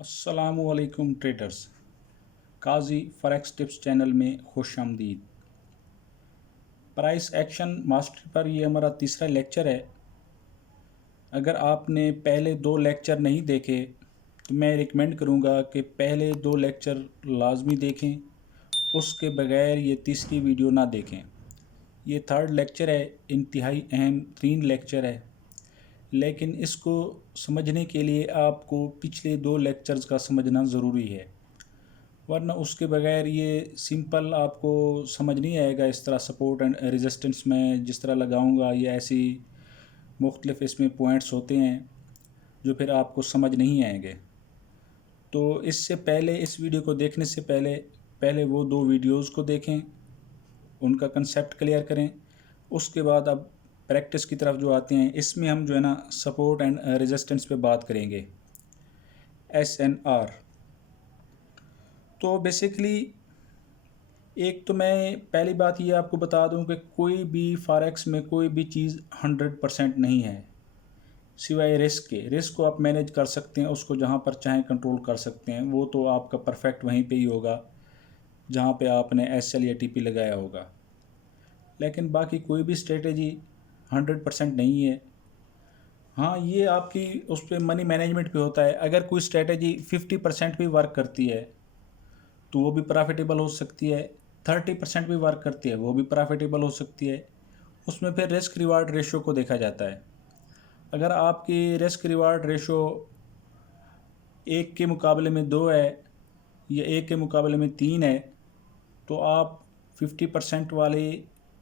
अस्सलामुअलैकुम ट्रेडर्स। काजी forex tips channel में खुश आमदीद। प्राइस एक्शन मास्टरी पर ये हमारा तीसरा लेक्चर है। अगर आपने पहले दो लेक्चर नहीं देखे तो मैं रिकमेंड करूँगा कि पहले दो लेक्चर लाजमी देखें, उसके बगैर ये तीसरी वीडियो ना देखें। ये थर्ड लेक्चर है, इंतहाई अहम तरीन लेक्चर है, लेकिन इसको समझने के लिए आपको पिछले दो लेक्चर्स का समझना ज़रूरी है, वरना उसके बगैर ये सिंपल आपको समझ नहीं आएगा। इस तरह सपोर्ट एंड रेजिस्टेंस में जिस तरह लगाऊंगा, ये ऐसी मुख्तलिफ इसमें पॉइंट्स होते हैं जो फिर आपको समझ नहीं आएंगे। तो इससे पहले, इस वीडियो को देखने से पहले पहले वो दो वीडियोस को देखें, उनका कंसेप्ट क्लियर करें। उसके बाद अब प्रैक्टिस की तरफ जो आते हैं, इसमें हम जो है ना सपोर्ट एंड रेजिस्टेंस पे बात करेंगे, SNR। तो बेसिकली एक तो मैं पहली बात ये आपको बता दूं कि कोई भी फॉरेक्स में कोई भी चीज़ 100% नहीं है, सिवाय रिस्क के। रिस्क को आप मैनेज कर सकते हैं, उसको जहाँ पर चाहें कंट्रोल कर सकते हैं। वो तो आपका परफेक्ट वहीं पे ही होगा जहाँ पे आपने SL या TP लगाया होगा। लेकिन बाकी कोई भी स्ट्रेटेजी 100% नहीं है। हाँ, ये आपकी उस पर मनी मैनेजमेंट पे होता है। अगर कोई स्ट्रेटेजी 50% भी वर्क करती है तो वो भी प्रॉफिटेबल हो सकती है, 30% भी वर्क करती है वो भी प्रॉफिटेबल हो सकती है। उसमें फिर रिस्क रिवार्ड रेशो को देखा जाता है। अगर आपकी रिस्क रिवार्ड रेशो 1 के मुकाबले में 2 है या 1 के मुकाबले में 3 है, तो आप 50% वाली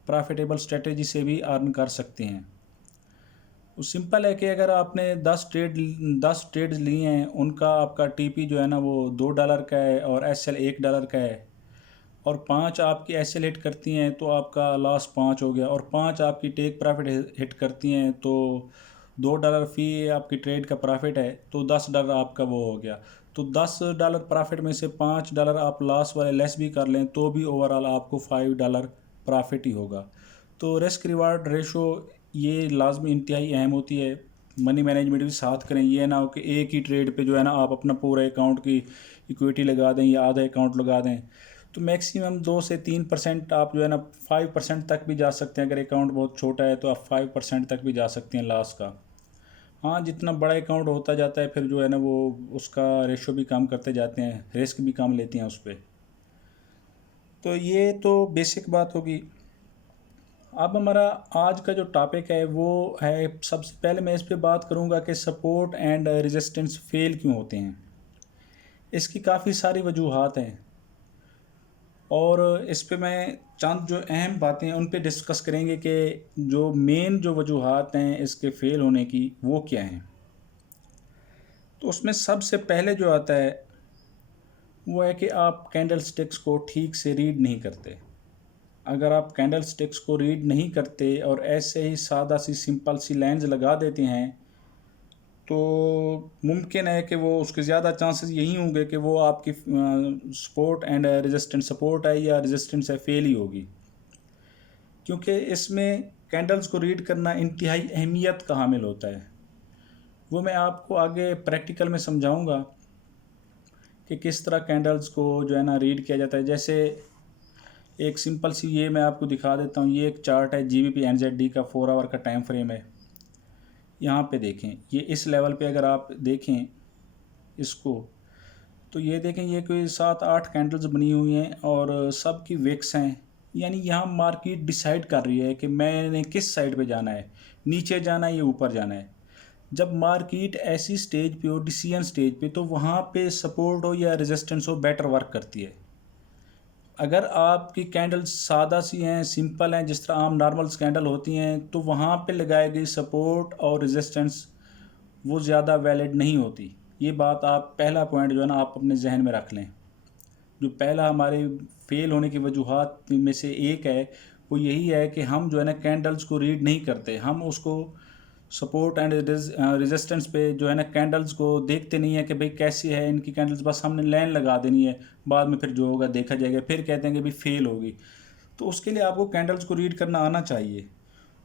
प्रॉफिटेबल स्ट्रेटेजी से भी अर्न कर सकते हैं। वो सिंपल है कि अगर आपने 10 ट्रेड्स लिए हैं, उनका आपका TP जो है ना वो $2 का है और SL $1 का है, और 5 आपकी SL हिट करती हैं तो आपका लॉस 5 हो गया, और 5 आपकी टेक प्रॉफिट हिट करती हैं तो $2 फी आपकी ट्रेड का प्रॉफिट है, तो $10 आपका वो हो गया। तो $10 प्रॉफिट में से $5 आप लॉस वाले लेस भी कर लें तो भी ओवरऑल आपको $5 प्रॉफिट ही होगा। तो रिस्क रिवार्ड रेशो ये लाजमी इंतहाई अहम होती है। मनी मैनेजमेंट भी साथ करें, ये ना हो कि एक ही ट्रेड पे जो है ना आप अपना पूरा अकाउंट की इक्विटी लगा दें या आधा अकाउंट लगा दें। तो मैक्सिमम 2 से 3% आप जो है ना 5% तक भी जा सकते हैं। अगर अकाउंट बहुत छोटा है तो आप 5% तक भी जा सकते हैं लॉस का। हाँ, जितना बड़ा अकाउंट होता जाता है फिर जो है ना वो उसका रेशो भी कम करते जाते हैं, रिस्क भी कम लेते हैं उस पर। तो ये तो बेसिक बात होगी। अब हमारा आज का जो टॉपिक है वो है, सबसे पहले मैं इस पे बात करूंगा कि सपोर्ट एंड रेजिस्टेंस फेल क्यों होते हैं। इसकी काफ़ी सारी वजूहात हैं और इस पे मैं चंद जो अहम बातें हैं उन पे डिस्कस करेंगे कि जो मेन जो वजूहात हैं इसके फेल होने की वो क्या हैं। तो उसमें सबसे पहले जो आता है वो है कि आप कैंडल स्टिक्स को ठीक से रीड नहीं करते। अगर आप कैंडल स्टिक्स को रीड नहीं करते और ऐसे ही सादा सी सिंपल सी लाइंस लगा देते हैं तो मुमकिन है कि वो उसके ज़्यादा चांसेस यही होंगे कि वो आपकी सपोर्ट एंड रेजिस्टेंट, सपोर्ट है या रेजिस्टेंस है, फेल ही होगी। क्योंकि इसमें कैंडल्स को रीड करना इंतहाई अहमियत का हामिल होता है। वो मैं आपको आगे प्रैक्टिकल में समझाऊंगा कि किस तरह कैंडल्स को जो है ना रीड किया जाता है। जैसे एक सिंपल सी ये मैं आपको दिखा देता हूँ। ये एक चार्ट है GBP NZD का 4 आवर का टाइम फ्रेम है। यहाँ पे देखें, ये इस लेवल पे अगर आप देखें इसको, तो ये देखें ये कोई 7-8 कैंडल्स बनी हुई हैं और सब की विक्स हैं। यानी यहाँ मार्केट डिसाइड कर रही है कि मैंने किस साइड पे जाना है, नीचे जाना है या ऊपर जाना है। जब मार्केट ऐसी स्टेज पे हो, डिसीजन स्टेज पे, तो वहाँ पे सपोर्ट हो या रेजिस्टेंस हो बेटर वर्क करती है। अगर आपकी कैंडल्स सादा सी हैं, सिंपल हैं, जिस तरह आम नॉर्मल कैंडल होती हैं, तो वहाँ पे लगाई गई सपोर्ट और रेजिस्टेंस वो ज़्यादा वैलिड नहीं होती। ये बात आप पहला पॉइंट जो है ना आप अपने जहन में रख लें। जो पहला हमारे फेल होने की वजूहात में से एक है वो यही है कि हम जो है ना कैंडल्स को रीड नहीं करते। हम उसको सपोर्ट एंड रेजिस्टेंस पे जो है ना कैंडल्स को देखते नहीं है कि भाई कैसी है इनकी कैंडल्स, बस हमने लाइन लगा देनी है, बाद में फिर जो होगा देखा जाएगा, फिर कहते हैं कि भाई फेल होगी। तो उसके लिए आपको कैंडल्स को रीड करना आना चाहिए।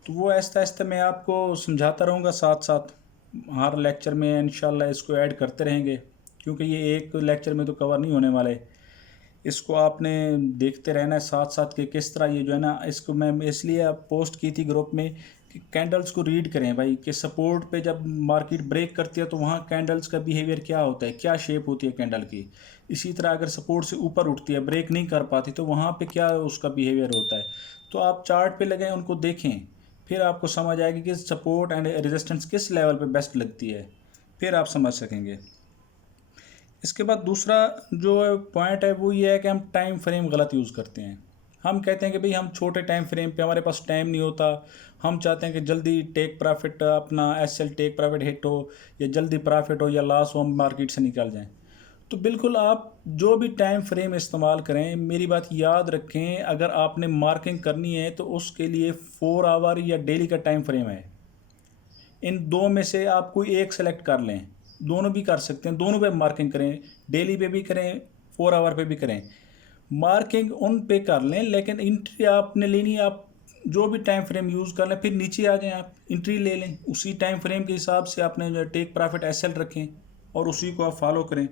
तो वो आहिस्ता आहिस्ता मैं आपको समझाता रहूँगा, साथ साथ हर लेक्चर में इंशाल्लाह इसको ऐड करते रहेंगे। क्योंकि ये एक लेक्चर में तो कवर नहीं होने वाले। इसको आपने देखते रहना है साथ साथ कि किस तरह ये जो है ना, इसको मैं इसलिए पोस्ट की थी ग्रुप में कि कैंडल्स को रीड करें भाई, कि सपोर्ट पे जब मार्केट ब्रेक करती है तो वहाँ कैंडल्स का बिहेवियर क्या होता है, क्या शेप होती है कैंडल की। इसी तरह अगर सपोर्ट से ऊपर उठती है, ब्रेक नहीं कर पाती, तो वहाँ पे क्या उसका बिहेवियर होता है। तो आप चार्ट पे लगें, उनको देखें, फिर आपको समझ आएगी कि सपोर्ट एंड रेजिस्टेंस किस लेवल पे बेस्ट लगती है, फिर आप समझ सकेंगे। इसके बाद दूसरा जो पॉइंट है वो ये है कि हम टाइम फ्रेम गलत यूज़ करते हैं। हम कहते हैं कि भाई हम छोटे टाइम फ्रेम पे, हमारे पास टाइम नहीं होता, हम चाहते हैं कि जल्दी टेक प्रॉफिट, अपना एसएल टेक प्रॉफिट हिट हो, या जल्दी प्रॉफिट हो या लॉस हो, हम मार्केट से निकल जाएं। तो बिल्कुल आप जो भी टाइम फ्रेम इस्तेमाल करें, मेरी बात याद रखें, अगर आपने मार्किंग करनी है तो उसके लिए 4 आवर या डेली का टाइम फ्रेम है। इन दो में से आप कोई एक सेलेक्ट कर लें, दोनों भी कर सकते हैं, दोनों पे मार्किंग करें, डेली पे भी करें, 4 आवर पे भी करें, मार्किंग उन पे कर लें। लेकिन एंट्री आपने लेनी है, आप जो भी टाइम फ्रेम यूज़ कर लें, फिर नीचे आ जाएं, आप एंट्री ले लें उसी टाइम फ्रेम के हिसाब से, आपने जो टेक प्रॉफिट एसएल रखें और उसी को आप फॉलो करें।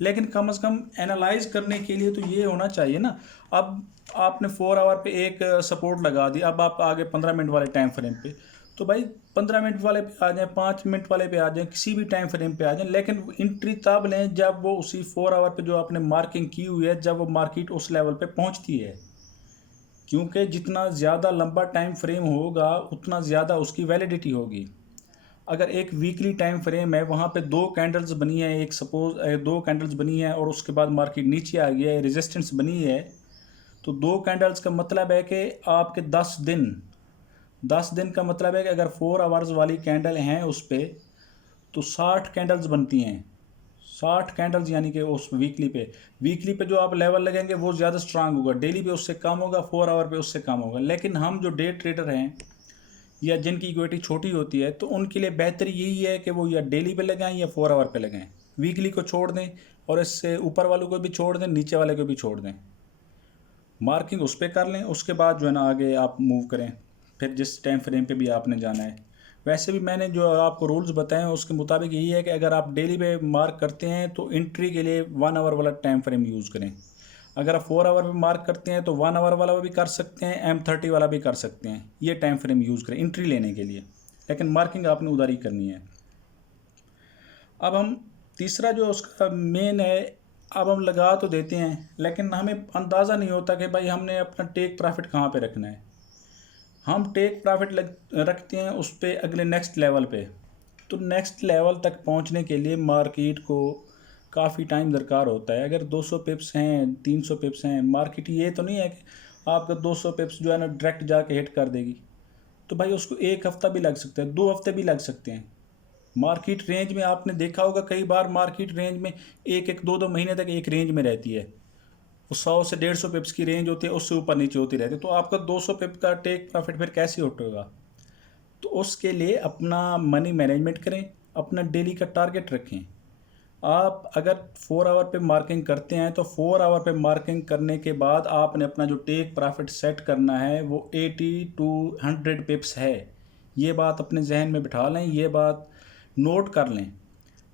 लेकिन कम से कम एनालाइज करने के लिए तो ये होना चाहिए ना। अब आपने 4 आवर पे एक सपोर्ट लगा दी, अब आप आगे 15 मिनट वाले टाइम फ्रेम पे, तो भाई 15 मिनट वाले पे आ जाएं, 5 मिनट वाले पे आ जाएं, किसी भी टाइम फ्रेम पे आ जाएं, लेकिन एंट्री तब लें जब वो उसी 4 आवर पे जो आपने मार्किंग की हुई है, जब वो मार्केट उस लेवल पे पहुंचती है। क्योंकि जितना ज़्यादा लंबा टाइम फ्रेम होगा उतना ज़्यादा उसकी वैलिडिटी होगी। अगर एक वीकली टाइम फ्रेम है, वहाँ पे 2 कैंडल्स बनी है, एक सपोज 2 कैंडल्स बनी है और उसके बाद मार्केट नीचे आ गया है, रेजिस्टेंस बनी है, तो 2 कैंडल्स का मतलब है कि आपके 10 दिन का मतलब है कि अगर 4 आवर्स वाली कैंडल हैं उस पर, तो 60 कैंडल्स बनती हैं। 60 कैंडल्स यानी कि उस वीकली पे जो आप लेवल लगेंगे वो ज़्यादा स्ट्रांग होगा, डेली पे उससे कम होगा, 4 आवर पे उससे कम होगा। लेकिन हम जो डे ट्रेडर हैं या जिनकी इक्विटी छोटी होती है, तो उनके लिए बेहतर यही है कि वो या डेली पे लगाएं या 4 आवर पे लगाएं, वीकली को छोड़ दें और इससे ऊपर वालों को भी छोड़ दें, नीचे वाले को भी छोड़ दें, मार्किंग उस पर कर लें। उसके बाद जो है ना आगे आप मूव करें, फिर जिस टाइम फ्रेम पे भी आपने जाना है। वैसे भी मैंने जो आपको रूल्स बताए हैं उसके मुताबिक यही है कि अगर आप डेली पे मार्क करते हैं तो एंट्री के लिए 1 आवर वाला टाइम फ्रेम यूज़ करें। अगर आप 4 आवर पे मार्क करते हैं तो 1 आवर वाला भी कर सकते हैं, M30 वाला भी कर सकते हैं, ये टाइम फ्रेम यूज़ करें एंट्री लेने के लिए, लेकिन मार्किंग आपने उधारी करनी है। अब हम तीसरा जो उसका मेन है, अब हम लगा तो देते हैं लेकिन हमें अंदाज़ा नहीं होता कि भाई हमने अपना टेक प्रॉफिट कहाँ पे रखना है। हम टेक प्रॉफिट रखते हैं उस पर अगले नेक्स्ट लेवल पे। तो नेक्स्ट लेवल तक पहुंचने के लिए मार्केट को काफ़ी टाइम दरकार होता है। अगर 200 पिप्स हैं, 300 पिप्स हैं, मार्केट ये तो नहीं है कि आपका 200 पिप्स जो है ना डायरेक्ट जाके हिट कर देगी। तो भाई उसको 1 हफ्ता भी लग सकता है, 2 हफ्ते भी लग सकते हैं। मार्केट रेंज में आपने देखा होगा कई बार मार्केट रेंज में एक एक 2-2 महीने तक एक रेंज में रहती है। वो 100 से 150 पिप्स की रेंज होती है, उससे ऊपर नीचे होती रहती है। तो आपका 200 पिप का टेक प्रॉफिट फिर कैसे उठेगा। तो उसके लिए अपना मनी मैनेजमेंट करें, अपना डेली का टारगेट रखें। आप अगर 4 आवर पे मार्किंग करते हैं तो 4 आवर पे मार्किंग करने के बाद आपने अपना जो टेक प्रॉफिट सेट करना है वो 80 टू 100 पिप्स है। ये बात अपने जहन में बिठा लें, ये बात नोट कर लें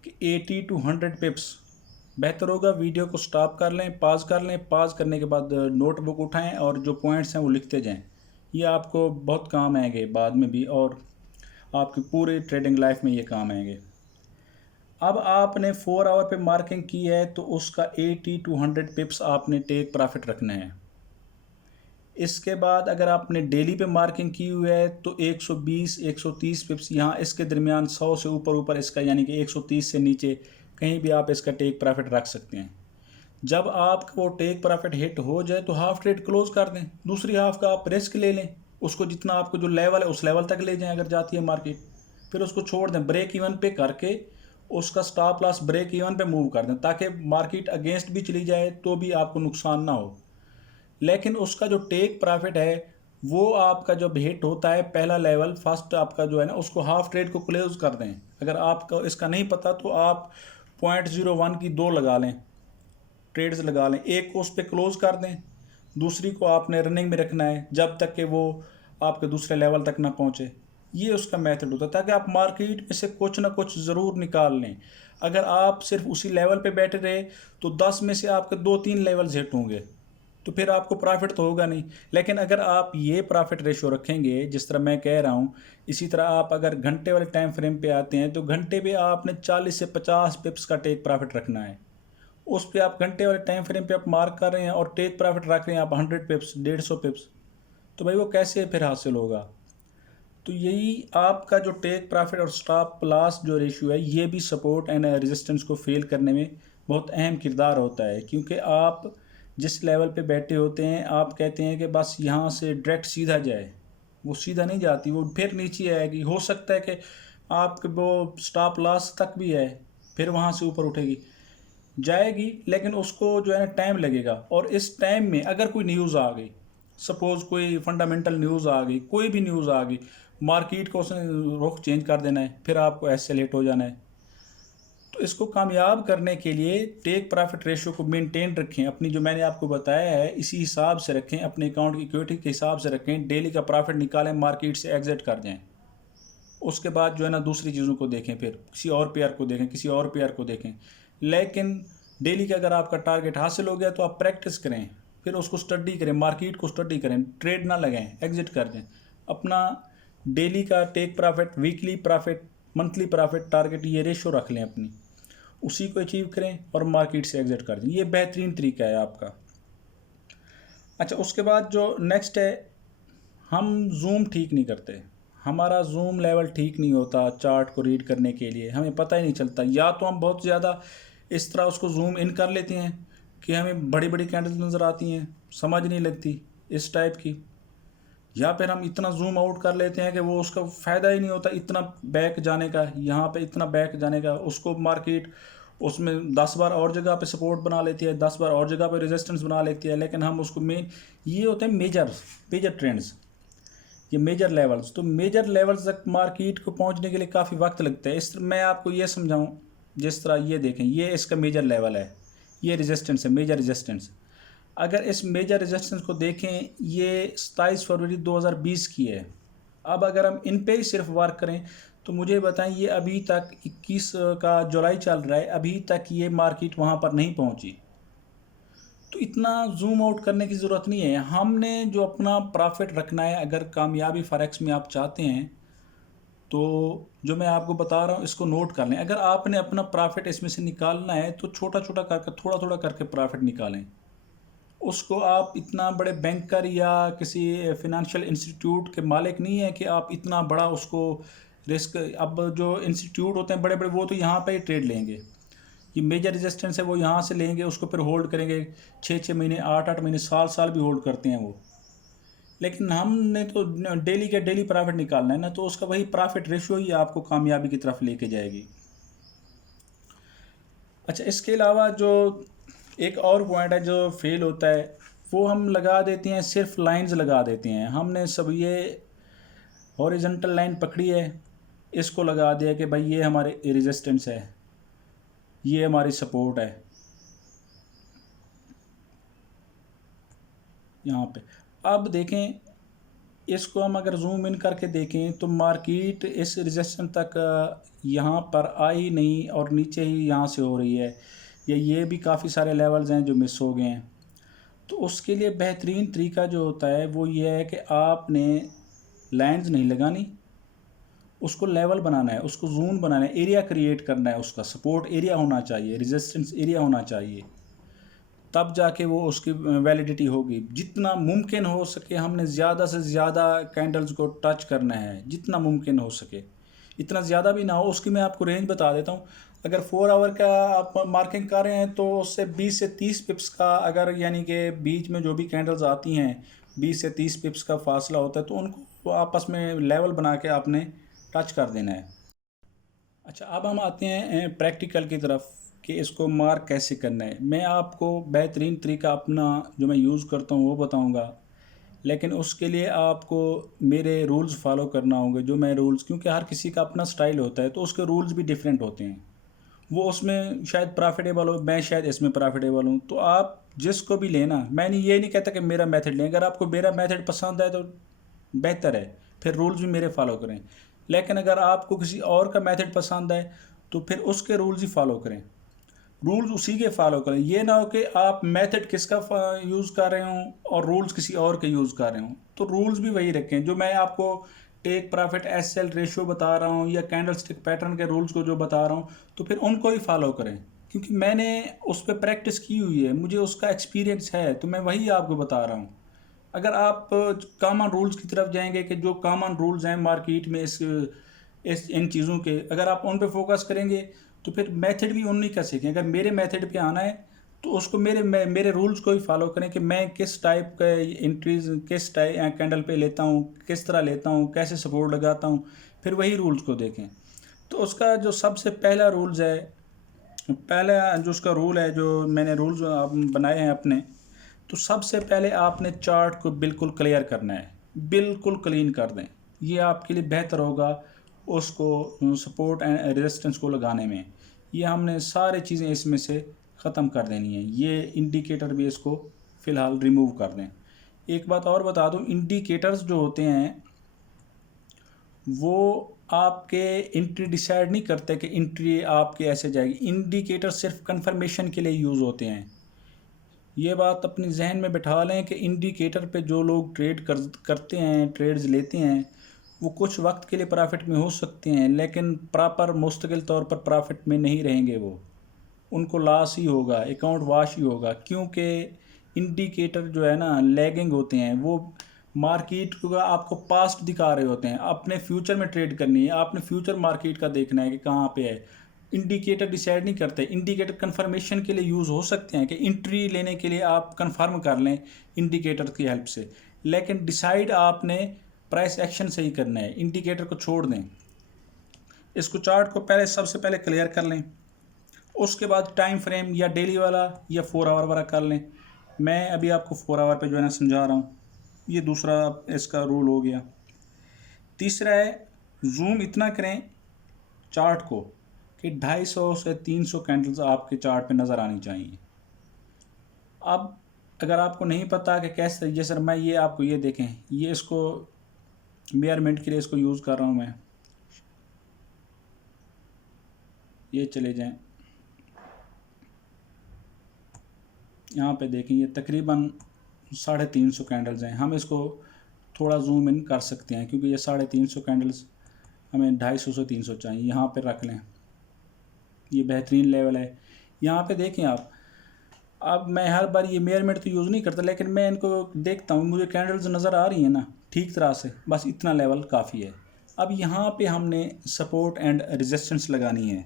कि 80 टू 100 पिप्स। बेहतर होगा वीडियो को स्टॉप कर लें, पॉज कर लें, पॉज करने के बाद नोटबुक उठाएं और जो पॉइंट्स हैं वो लिखते जाएं। ये आपको बहुत काम आएंगे बाद में भी, और आपकी पूरी ट्रेडिंग लाइफ में ये काम आएंगे। अब आपने 4 आवर पे मार्किंग की है तो उसका 80 टू 100 पिप्स आपने टेक प्रॉफिट रखना है। इसके बाद अगर आपने डेली पे मार्किंग की हुई है तो 120 130 पिप्स, यहाँ इसके दरमियान 100 से ऊपर इसका, यानी कि 130 से नीचे कहीं भी आप इसका टेक प्रॉफिट रख सकते हैं। जब आपका वो टेक प्रॉफिट हिट हो जाए तो हाफ ट्रेड क्लोज कर दें, दूसरी हाफ का आप रिस्क ले लें, उसको जितना आपको जो लेवल है उस लेवल तक ले जाएं अगर जाती है मार्केट, फिर उसको छोड़ दें, ब्रेक इवन पे करके उसका स्टॉप लॉस ब्रेक इवन पे मूव कर दें, ताकि मार्केट अगेंस्ट भी चली जाए तो भी आपको नुकसान ना हो। लेकिन उसका जो टेक प्रॉफिट है वो आपका जब हिट होता है पहला लेवल फर्स्ट आपका जो है ना, उसको हाफ ट्रेड को क्लोज कर दें। अगर आपको इसका नहीं पता तो आप 0.01 की 2 लगा लें, ट्रेड्स लगा लें, एक को उस पर क्लोज कर दें, दूसरी को आपने रनिंग में रखना है जब तक कि वो आपके दूसरे लेवल तक ना पहुँचे। ये उसका मेथड होता है, ताकि आप मार्केट में से कुछ ना कुछ ज़रूर निकाल लें। अगर आप सिर्फ उसी लेवल पे बैठे रहे तो 10 में से आपके 2-3 लेवल्स हिट होंगे, तो फिर आपको प्रॉफिट तो होगा नहीं। लेकिन अगर आप ये प्रॉफिट रेशो रखेंगे जिस तरह मैं कह रहा हूँ, इसी तरह आप अगर घंटे वाले टाइम फ्रेम पे आते हैं तो घंटे पे आपने 40 से 50 पिप्स का टेक प्रॉफिट रखना है। उस पे आप घंटे वाले टाइम फ्रेम पे आप मार्क कर रहे हैं और टेक प्रॉफिट रख रहे हैं आप 100 पिप्स, 150 पिप्स, तो भाई वो कैसे फिर हासिल होगा। तो यही आपका जो टेक प्रॉफिट और स्टॉप लॉस जो रेशियो है, ये भी सपोर्ट एंड रेजिस्टेंस को फेल करने में बहुत अहम किरदार होता है। क्योंकि आप जिस लेवल पे बैठे होते हैं, आप कहते हैं कि बस यहाँ से डायरेक्ट सीधा जाए, वो सीधा नहीं जाती, वो फिर नीचे आएगी। हो सकता है कि आपके वो स्टॉप लॉस तक भी है, फिर वहाँ से ऊपर उठेगी जाएगी, लेकिन उसको जो है ना टाइम लगेगा। और इस टाइम में अगर कोई न्यूज़ आ गई, सपोज़ कोई फंडामेंटल न्यूज़ आ गई, कोई भी न्यूज़ आ गई, मार्केट को उसने रुख चेंज कर देना है, फिर आपको एस्केलेट हो जाना है। तो इसको कामयाब करने के लिए टेक प्रॉफिट रेशियो को मेंटेन रखें, अपनी जो मैंने आपको बताया है इसी हिसाब से रखें, अपने अकाउंट की इक्विटी के हिसाब से रखें, डेली का प्रॉफिट निकालें, मार्केट से एग्जिट कर जाएं। उसके बाद जो है ना दूसरी चीज़ों को देखें, फिर किसी और पेयर को देखें, किसी और पेयर को देखें। लेकिन डेली का अगर आपका टारगेट हासिल हो गया तो आप प्रैक्टिस करें, फिर उसको स्टडी करें, मार्केट को स्टडी करें, ट्रेड ना लगाएं, एग्जिट कर दें। अपना डेली का take profit, weekly profit, monthly profit target, ये रेशो रख लें अपनी, उसी को अचीव करें और मार्केट से एग्जिट कर दें। ये बेहतरीन तरीका है आपका। अच्छा, उसके बाद जो नेक्स्ट है, हम जूम ठीक नहीं करते। हमारा जूम लेवल ठीक नहीं होता चार्ट को रीड करने के लिए, हमें पता ही नहीं चलता। या तो हम बहुत ज़्यादा इस तरह उसको जूम इन कर लेते हैं कि हमें बड़ी बड़ी कैंडल्स नज़र आती हैं, समझ नहीं लगती इस टाइप की। या फिर हम इतना जूम आउट कर लेते हैं कि वो उसका फ़ायदा ही नहीं होता, इतना बैक जाने का, यहाँ पे इतना बैक जाने का। उसको मार्केट उसमें 10 बार और जगह पे सपोर्ट बना लेती है, 10 बार और जगह पे रेजिस्टेंस बना लेती है, लेकिन हम उसको मेन, ये होते हैं मेजर मेजर ट्रेंड्स, ये मेजर लेवल्स। तो मेजर लेवल्स तक मार्केट को पहुंचने के लिए काफ़ी वक्त लगता है। इस मैं आपको ये समझाऊं, जिस तरह ये देखें, ये इसका मेजर लेवल है, ये रेजिस्टेंस है, मेजर रेजिस्टेंस। अगर इस मेजर रेजिस्टेंस को देखें, ये 27 फरवरी 2020 की है। अब अगर हम इन पे ही सिर्फ वर्क करें तो मुझे बताएं, ये अभी तक 21 का जुलाई चल रहा है, अभी तक ये मार्केट वहाँ पर नहीं पहुँची। तो इतना जूम आउट करने की ज़रूरत नहीं है। हमने जो अपना प्रॉफिट रखना है, अगर कामयाबी फॉरेक्स में आप चाहते हैं तो जो मैं आपको बता रहा हूँ इसको नोट कर लें। अगर आपने अपना प्रॉफिट इसमें से निकालना है तो छोटा छोटा करके, थोड़ा थोड़ा करके प्रॉफिट निकालें। उसको आप इतना बड़े बैंकर या किसी फिनंशियल इंस्टीट्यूट के मालिक नहीं है कि आप इतना बड़ा उसको रिस्क। अब जो इंस्टीट्यूट होते हैं बड़े बड़े, वो तो यहाँ पे ही ट्रेड लेंगे, ये मेजर रेजिस्टेंस है वो यहाँ से लेंगे, उसको फिर होल्ड करेंगे 6-6 महीने, 8-8 महीने, साल भी होल्ड करते हैं वो। लेकिन हमने तो डेली के डेली प्रॉफिट निकालना है ना, तो उसका वही प्रॉफिट रेशियो ही आपको कामयाबी की तरफ लेके जाएगी। अच्छा, इसके अलावा जो एक और पॉइंट है जो फेल होता है, वो हम लगा देते हैं, सिर्फ लाइंस लगा देते हैं। हमने सब ये हॉरिजॉन्टल लाइन पकड़ी है, इसको लगा दिया कि भाई ये हमारे रेजिस्टेंस है, ये हमारी सपोर्ट है यहाँ पे। अब देखें, इसको हम अगर जूम इन करके देखें तो मार्केट इस रेजिस्टेंस तक यहाँ पर आई नहीं और नीचे ही यहाँ से हो रही है, या ये भी काफ़ी सारे लेवल्स हैं जो मिस हो गए हैं। तो उसके लिए बेहतरीन तरीका जो होता है वो ये है कि आपने लाइंस नहीं लगानी, उसको लेवल बनाना है, उसको जोन बनाना है, एरिया क्रिएट करना है, उसका सपोर्ट एरिया होना चाहिए, रेजिस्टेंस एरिया होना चाहिए, तब जाके वो उसकी वैलिडिटी होगी। जितना मुमकिन हो सके हमने ज़्यादा से ज़्यादा कैंडल्स को टच करना है, जितना मुमकिन हो सके, इतना ज़्यादा भी ना हो। उसकी मैं आपको रेंज बता देता हूँ। अगर 4 आवर का आप मार्किंग कर रहे हैं तो उससे 20 से 30 पिप्स का, अगर यानी कि बीच में जो भी कैंडल्स आती हैं 20 से 30 पिप्स का फासला होता है, तो उनको आपस में लेवल बना के आपने टच कर देना है। अच्छा, अब हम आते हैं प्रैक्टिकल की तरफ कि इसको मार्क कैसे करना है। मैं आपको बेहतरीन तरीका अपना जो मैं यूज़ करता हूँ वो बताऊँगा, लेकिन उसके लिए आपको मेरे रूल्स फॉलो करना होंगे। जो मैं रूल्स, क्योंकि हर किसी का अपना स्टाइल होता है तो उसके रूल्स भी डिफरेंट होते हैं। वो उसमें शायद प्रॉफिटेबल हो, मैं शायद इसमें प्रॉफिटेबल हूँ। तो आप जिसको भी लेना, मैंने ये नहीं कहता कि मेरा मेथड लें, अगर आपको मेरा मेथड पसंद है तो बेहतर है, फिर रूल्स भी मेरे फॉलो करें। लेकिन अगर आपको किसी और का मेथड पसंद है तो फिर उसके रूल्स ही फॉलो करें, रूल्स उसी के फॉलो करें। ये ना हो कि आप मेथड किसका यूज़ कर रहे हो और रूल्स किसी और के यूज़ कर रहे हो, तो रूल्स भी वही रखें जो मैं आपको take profit S L ratio बता रहा हूँ या कैंडल स्टिक पैटर्न के रूल्स को जो बता रहा हूँ, तो फिर उनको ही फॉलो करें, क्योंकि मैंने उस पर प्रैक्टिस की हुई है, मुझे उसका एक्सपीरियंस है, तो मैं वही आपको बता रहा हूँ। अगर आप कॉमन रूल्स की तरफ जाएंगे कि जो कॉमन रूल्स हैं मार्केट में इस इन चीज़ों के, अगर आप उन पे फोकस करेंगे तो फिर मेथड भी उन्हीं का सीखें। अगर मेरे मेथड पे आना है तो उसको मेरे रूल्स को ही फॉलो करें कि मैं किस टाइप का इंट्रीज किस टाइप कैंडल पे लेता हूँ, किस तरह लेता हूँ, कैसे सपोर्ट लगाता हूँ, फिर वही रूल्स को देखें। तो उसका जो सबसे पहला रूल्स है, पहला जो उसका रूल है, जो मैंने रूल्स बनाए हैं अपने, तो सबसे पहले आपने चार्ट को बिल्कुल क्लियर करना है, बिल्कुल क्लीन कर दें। ये आपके लिए बेहतर होगा उसको सपोर्ट एंड रेजिस्टेंस को लगाने में। ये हमने सारी चीज़ें इसमें से ख़त्म कर देनी है। ये इंडिकेटर भी इसको फ़िलहाल रिमूव कर दें। एक बात और बता दूं, इंडिकेटर्स जो होते हैं वो आपके एंट्री डिसाइड नहीं करते कि एंट्री आपके ऐसे जाएगी। इंडिकेटर सिर्फ कंफर्मेशन के लिए यूज़ होते हैं। ये बात अपनी जहन में बिठा लें कि इंडिकेटर पे जो लोग करते हैं, ट्रेड्स लेते हैं, वो कुछ वक्त के लिए प्रॉफिट में हो सकते हैं, लेकिन प्रॉपर मुस्तकिल तौर पर प्रॉफिट में नहीं रहेंगे। वो उनको लॉस ही होगा, अकाउंट वाश ही होगा, क्योंकि इंडिकेटर जो है ना लैगिंग होते हैं। वो मार्केट का आपको पास्ट दिखा रहे होते हैं, अपने फ्यूचर में ट्रेड करनी है, आपने फ्यूचर मार्केट का देखना है कि कहाँ पे है। इंडिकेटर डिसाइड नहीं करते। इंडिकेटर कंफर्मेशन के लिए यूज़ हो सकते हैं कि एंट्री लेने के लिए आप कंफर्म कर लें इंडिकेटर की हेल्प से, लेकिन डिसाइड आपने प्राइस एक्शन से ही करना है। इंडिकेटर को छोड़ दें। इसको चार्ट को पहले सबसे पहले क्लियर कर लें, उसके बाद टाइम फ्रेम या डेली वाला या 4 आवर वाला कर लें। मैं अभी आपको 4 आवर पे जो है ना समझा रहा हूँ। ये दूसरा इसका रूल हो गया। तीसरा है जूम इतना करें चार्ट को कि 250 से 300 कैंडल्स आपके चार्ट पे नज़र आनी चाहिए। अब अगर आपको नहीं पता कि कैसे, जैसे मैं ये आपको ये देखें, ये इसको मेजरमेंट के लिए इसको यूज़ कर रहा हूँ मैं। ये चले जाएं, यहाँ पे देखें, ये तकरीबन 350 कैंडल्स हैं। हम इसको थोड़ा जूम इन कर सकते हैं क्योंकि ये 350 कैंडल्स हमें 250 से 300 चाहिए। यहाँ पे रख लें, ये बेहतरीन लेवल है। यहाँ पे देखें आप, अब मैं हर बार ये मेजरमेंट तो यूज़ नहीं करता, लेकिन मैं इनको देखता हूँ, मुझे कैंडल्स नज़र आ रही हैं ना ठीक तरह से, बस इतना लेवल काफ़ी है। अब यहाँ पे हमने सपोर्ट एंड रेजिस्टेंस लगानी है।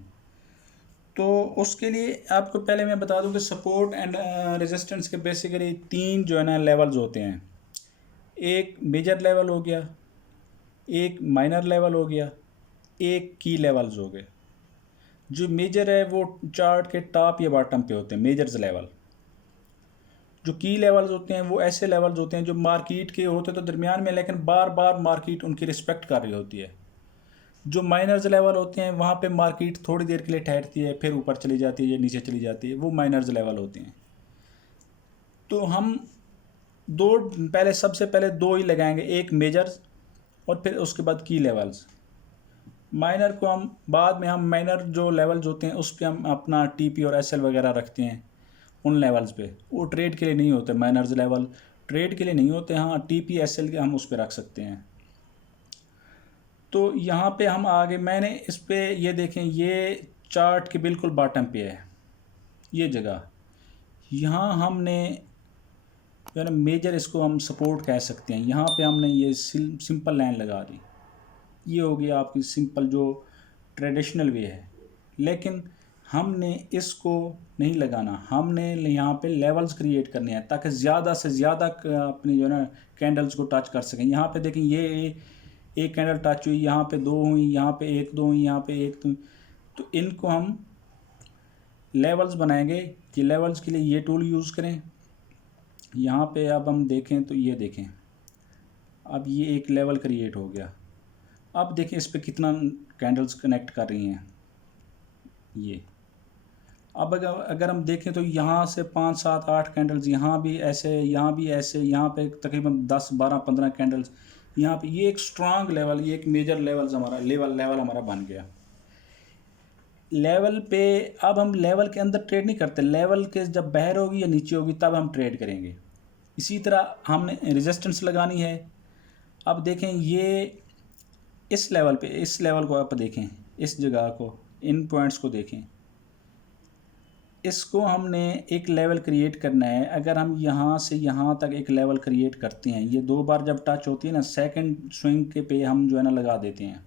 तो उसके लिए आपको पहले मैं बता दूं कि सपोर्ट एंड रेजिस्टेंस के बेसिकली 3 जो है ना लेवल्स होते हैं। एक मेजर लेवल हो गया, एक माइनर लेवल हो गया, एक की लेवल्स हो गए। जो मेजर है वो चार्ट के टॉप या बॉटम पे होते हैं, मेजर्स लेवल। जो की लेवल्स होते हैं वो ऐसे लेवल्स होते हैं जो मार्केट के होते तो दरमियान में, लेकिन बार बार मार्केट उनकी रिस्पेक्ट कर रही होती है। जो माइनर्स लेवल होते हैं वहाँ पे मार्केट थोड़ी देर के लिए ठहरती है, फिर ऊपर चली जाती है या नीचे चली जाती है, वो माइनर्स लेवल होते हैं। तो हम सबसे पहले 2 ही लगाएंगे, एक मेजर्स और फिर उसके बाद की लेवल्स। माइनर को हम बाद में, हम माइनर जो लेवल्स होते हैं उस पर हम अपना टीपी और एसएल वगैरह रखते हैं उन लेवल्स पे। वो ट्रेड के लिए नहीं होते, माइनर्स लेवल ट्रेड के लिए नहीं होते। हाँ, टीपी एसएल के हम उस पर रख सकते हैं। तो यहाँ पे हम आगे, मैंने इस पे ये देखें, ये चार्ट के बिल्कुल बॉटम पे है ये जगह। यहाँ हमने जो है ना मेजर, इसको हम सपोर्ट कह सकते हैं। यहाँ पे हमने ये सिंपल लाइन लगा दी। ये हो गया आपकी सिंपल जो ट्रेडिशनल वे है, लेकिन हमने इसको नहीं लगाना। हमने यहाँ पे लेवल्स क्रिएट करने हैं ताकि ज़्यादा से ज़्यादा अपनी जो है ना कैंडल्स को टच कर सकें। यहाँ पे देखें, ये एक कैंडल टच हुई, यहाँ पे 2 हुई, यहाँ पे 1 2 हुई, यहाँ पे 1 2। तो इनको हम लेवल्स बनाएंगे। ये लेवल्स के लिए ये टूल यूज़ करें। यहाँ पे अब हम देखें तो ये देखें, अब ये एक लेवल क्रिएट हो गया। अब देखें इस पर कितना कैंडल्स कनेक्ट कर रही हैं ये। अब अगर हम देखें तो यहाँ से 5 7 8 कैंडल्स, यहाँ भी ऐसे, यहाँ भी ऐसे, यहाँ पे तकरीबन 10 12 15 कैंडल्स, यहाँ पे ये एक स्ट्रांग लेवल, ये एक मेजर लेवल हमारा लेवल हमारा बन गया। लेवल पे अब हम लेवल के अंदर ट्रेड नहीं करते, लेवल के जब बाहर होगी या नीचे होगी तब हम ट्रेड करेंगे। इसी तरह हमने रेजिस्टेंस लगानी है। अब देखें ये इस लेवल पे, इस लेवल को आप देखें, इस जगह को, इन पॉइंट्स को देखें, इसको हमने एक लेवल क्रिएट करना है। अगर हम यहाँ से यहाँ तक एक लेवल क्रिएट करते हैं, ये 2 बार जब टच होती है ना, सेकंड स्विंग के पे हम जो है ना लगा देते हैं।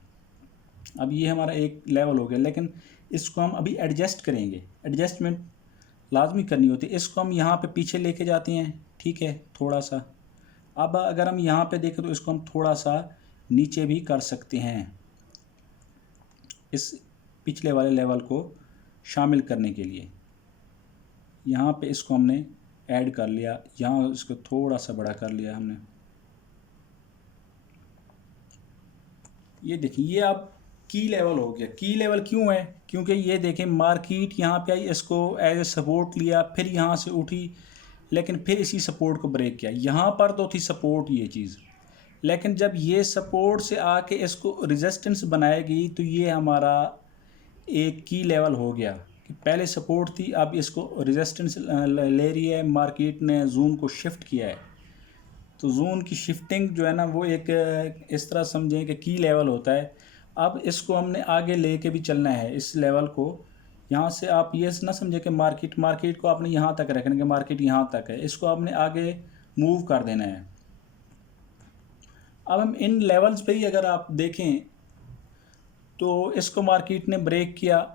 अब ये हमारा एक लेवल हो गया, लेकिन इसको हम अभी एडजस्ट करेंगे, एडजस्टमेंट लाजमी करनी होती है। इसको हम यहाँ पे पीछे लेके जाते हैं, ठीक है, थोड़ा सा। अब अगर हम यहाँ पे देखें तो इसको हम थोड़ा सा नीचे भी कर सकते हैं, इस पिछले वाले लेवल को शामिल करने के लिए। यहाँ पे इसको हमने ऐड कर लिया, यहाँ इसको थोड़ा सा बड़ा कर लिया हमने। ये देखिए, ये अब की लेवल हो गया। की लेवल क्यों है? क्योंकि ये देखें मार्केट यहाँ पे आई, इसको एज ए सपोर्ट लिया, फिर यहाँ से उठी, लेकिन फिर इसी सपोर्ट को ब्रेक किया। यहाँ पर तो थी सपोर्ट ये चीज़, लेकिन जब ये सपोर्ट से आके इसको रेजिस्टेंस बनाएगी तो ये हमारा एक की लेवल हो गया कि पहले सपोर्ट थी, अब इसको रेजिस्टेंस ले रही है। मार्केट ने जोन को शिफ्ट किया है, तो जोन की शिफ्टिंग जो है ना वो एक इस तरह समझें कि की लेवल होता है। अब इसको हमने आगे लेके भी चलना है, इस लेवल को। यहाँ से आप ये ना समझे कि मार्केट को आपने यहाँ तक रखना, कि मार्केट यहाँ तक है, इसको आपने आगे मूव कर देना है। अब हम इन लेवल्स पे ही अगर आप देखें तो इसको मार्केट ने ब्रेक किया,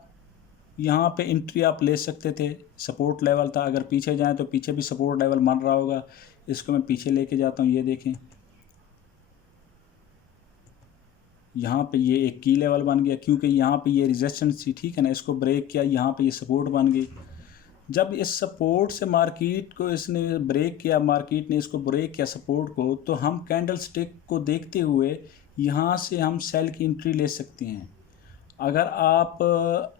यहाँ पे एंट्री आप ले सकते थे, सपोर्ट लेवल था। अगर पीछे जाएं तो पीछे भी सपोर्ट लेवल मान रहा होगा। इसको मैं पीछे लेके जाता हूँ, ये देखें, यहाँ पे ये एक की लेवल बन गया, क्योंकि यहाँ पे ये रेजिस्टेंस थी, ठीक है ना। इसको ब्रेक किया, यहाँ पे ये सपोर्ट बन गई। जब इस सपोर्ट से मार्केट को इसने ब्रेक किया, मार्केट ने इसको ब्रेक किया सपोर्ट को, तो हम कैंडल स्टिक को देखते हुए यहाँ से हम सेल की एंट्री ले सकते हैं। अगर आप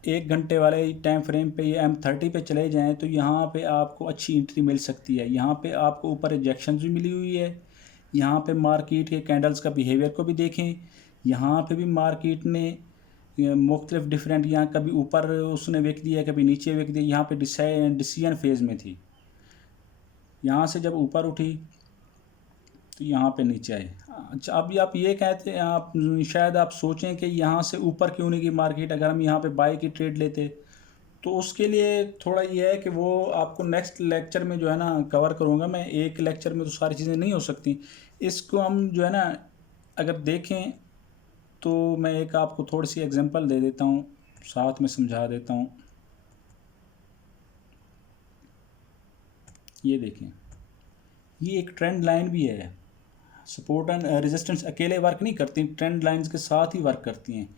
1 घंटे वाले टाइम फ्रेम पे या M30 पे चले जाएं तो यहाँ पे आपको अच्छी एंट्री मिल सकती है। यहाँ पे आपको ऊपर रिजेक्शन भी मिली हुई है। यहाँ पे मार्केट के कैंडल्स का बिहेवियर को भी देखें, यहाँ पे भी मार्केट ने मुख्तलिफ डिफरेंट, यहाँ कभी ऊपर उसने विक दिया, कभी नीचे विक दिया। यहाँ पे डिसीजन फेज़ में थी, यहाँ से जब ऊपर उठी तो यहाँ पे नीचे आए। अच्छा, अभी आप ये कहते हैं, आप शायद आप सोचें कि यहाँ से ऊपर क्यों नहीं गई मार्केट, अगर हम यहाँ पे बाई की ट्रेड लेते। तो उसके लिए थोड़ा ये है कि वो आपको नेक्स्ट लेक्चर में जो है ना कवर करूँगा मैं। एक लेक्चर में तो सारी चीज़ें नहीं हो सकती। इसको हम जो है ना अगर देखें तो मैं एक आपको थोड़ी सी एग्जांपल दे देता हूँ, साथ में समझा देता हूँ। ये देखें, ये एक ट्रेंड लाइन भी है। सपोर्ट एंड रेजिस्टेंस अकेले वर्क नहीं करती, ट्रेंड लाइंस के साथ ही वर्क करती हैं।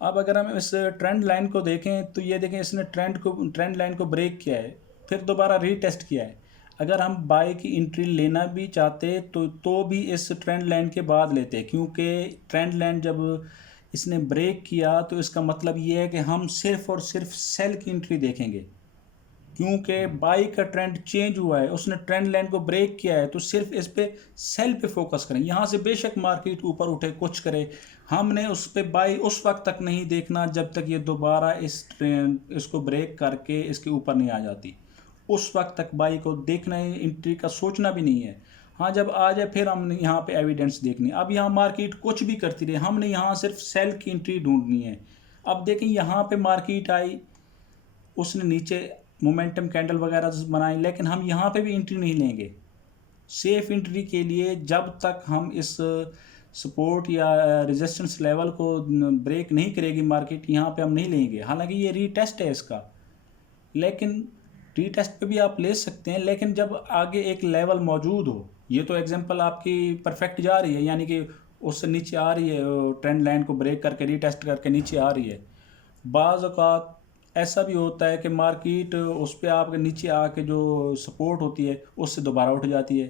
अब अगर हम इस ट्रेंड लाइन को देखें तो ये देखें, इसने ट्रेंड लाइन को ब्रेक किया है, फिर दोबारा रीटेस्ट किया है। अगर हम बाय की एंट्री लेना भी चाहते तो भी इस ट्रेंड लाइन के बाद लेते, क्योंकि ट्रेंड लाइन जब इसने ब्रेक किया तो इसका मतलब ये है कि हम सिर्फ और सिर्फ सेल की एंट्री देखेंगे, क्योंकि बाई का ट्रेंड चेंज हुआ है, उसने ट्रेंड लाइन को ब्रेक किया है, तो सिर्फ इस पे सेल पे फोकस करें। यहाँ से बेशक मार्केट ऊपर उठे कुछ करे, हमने उस पे बाई उस वक्त तक नहीं देखना जब तक ये दोबारा इसको ब्रेक करके इसके ऊपर नहीं आ जाती। उस वक्त तक बाई को देखना है, एंट्री का सोचना भी नहीं है। हाँ, जब आ जाए फिर हमने यहाँ पे एविडेंस देखनी। अब यहाँ मार्केट कुछ भी करती रहे, हमने यहाँ सिर्फ सेल की एंट्री ढूंढनी है। अब देखें, यहाँ पे मार्केट आई, उसने नीचे मोमेंटम कैंडल वगैरह बनाई, लेकिन हम यहाँ पे भी एंट्री नहीं लेंगे। सेफ एंट्री के लिए जब तक हम इस सपोर्ट या रेजिस्टेंस लेवल को ब्रेक नहीं करेगी मार्केट, यहाँ पे हम नहीं लेंगे। हालांकि ये रीटेस्ट है इसका, लेकिन रीटेस्ट पे भी आप ले सकते हैं, लेकिन जब आगे एक लेवल मौजूद हो। ये तो एग्जांपल आपकी परफेक्ट जा रही है, यानी कि उससे नीचे आ रही है, ट्रेंड लाइन को ब्रेक करके रीटेस्ट करके नीचे आ रही है। बाज़ औक़ात ऐसा भी होता है कि मार्केट उस पर आपके नीचे आके जो सपोर्ट होती है उससे दोबारा उठ जाती है।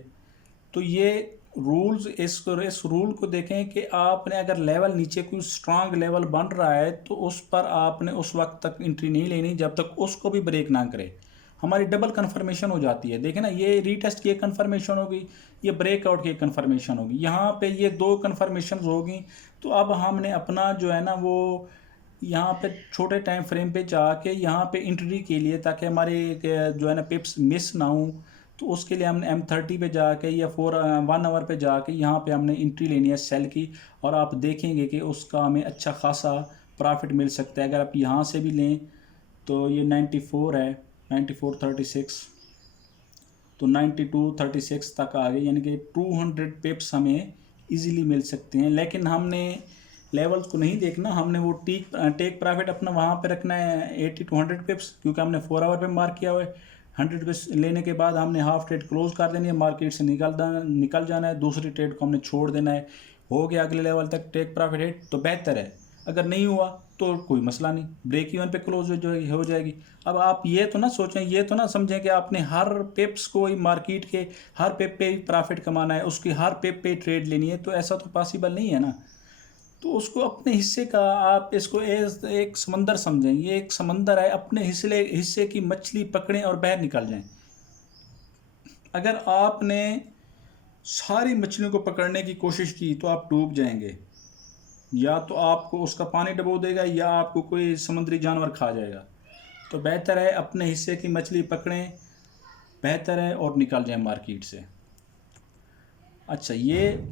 तो ये रूल्स, इस रूल को देखें कि आपने अगर लेवल नीचे कोई स्ट्रांग लेवल बन रहा है तो उस पर आपने उस वक्त तक एंट्री नहीं लेनी जब तक उसको भी ब्रेक ना करे। हमारी डबल कन्फर्मेशन हो जाती है। देखें ना, ये रीटेस्ट की एक कन्फर्मेशन होगी, ये ब्रेकआउट की एक कन्फर्मेशन होगी, यहाँ पे ये दो कन्फर्मेशन होगी। तो अब हमने अपना जो है ना वो यहाँ पे छोटे टाइम फ्रेम पे जाके यहाँ पे इंट्री के लिए, ताकि हमारे जो है ना पिप्स मिस ना हो, तो उसके लिए हमने M30 पे जाके या 1 आवर पे जाके यहाँ पे हमने इंट्री लेनी है सेल की। और आप देखेंगे कि उसका हमें अच्छा खासा प्रॉफिट मिल सकता है। अगर आप यहाँ से भी लें तो ये 94 है, 94.36, तो 92.36 तक आ गए, यानी कि 200 पिप्स हमें इजीली मिल सकते हैं। लेकिन हमने लेवल्स को नहीं देखना, हमने वो टेक प्रॉफिट अपना वहाँ पे रखना है 80 to 100 पिप्स, क्योंकि हमने 4 आवर पे मार्क किया हुआ है। 100 पिप्स लेने के बाद हमने हाफ ट्रेड क्लोज कर देनी है, मार्केट से निकल जाना है, दूसरी ट्रेड को हमने छोड़ देना है। हो गया अगले लेवल तक टेक प्रॉफिट हिट तो बेहतर है, अगर नहीं हुआ तो कोई मसला नहीं, ब्रेक इवन पे क्लोज हो जाएगी। अब आप ये तो ना सोचें, ये तो ना समझें कि आपने हर पिप्स को ही मार्केट के हर पिप पे ही प्रॉफिट कमाना है, उसकी हर पिप पे ट्रेड लेनी है, तो ऐसा तो पॉसिबल नहीं है ना। तो उसको अपने हिस्से का आप इसको एक समंदर समझें, ये एक समंदर है, अपने हिस्से की मछली पकड़ें और बाहर निकल जाएं। अगर आपने सारी मछलियों को पकड़ने की कोशिश की तो आप डूब जाएंगे, या तो आपको उसका पानी डुबो देगा या आपको कोई समुद्री जानवर खा जाएगा। तो बेहतर है अपने हिस्से की मछली पकड़ें, बेहतर है, और निकल जाएं मार्केट से। अच्छा, ये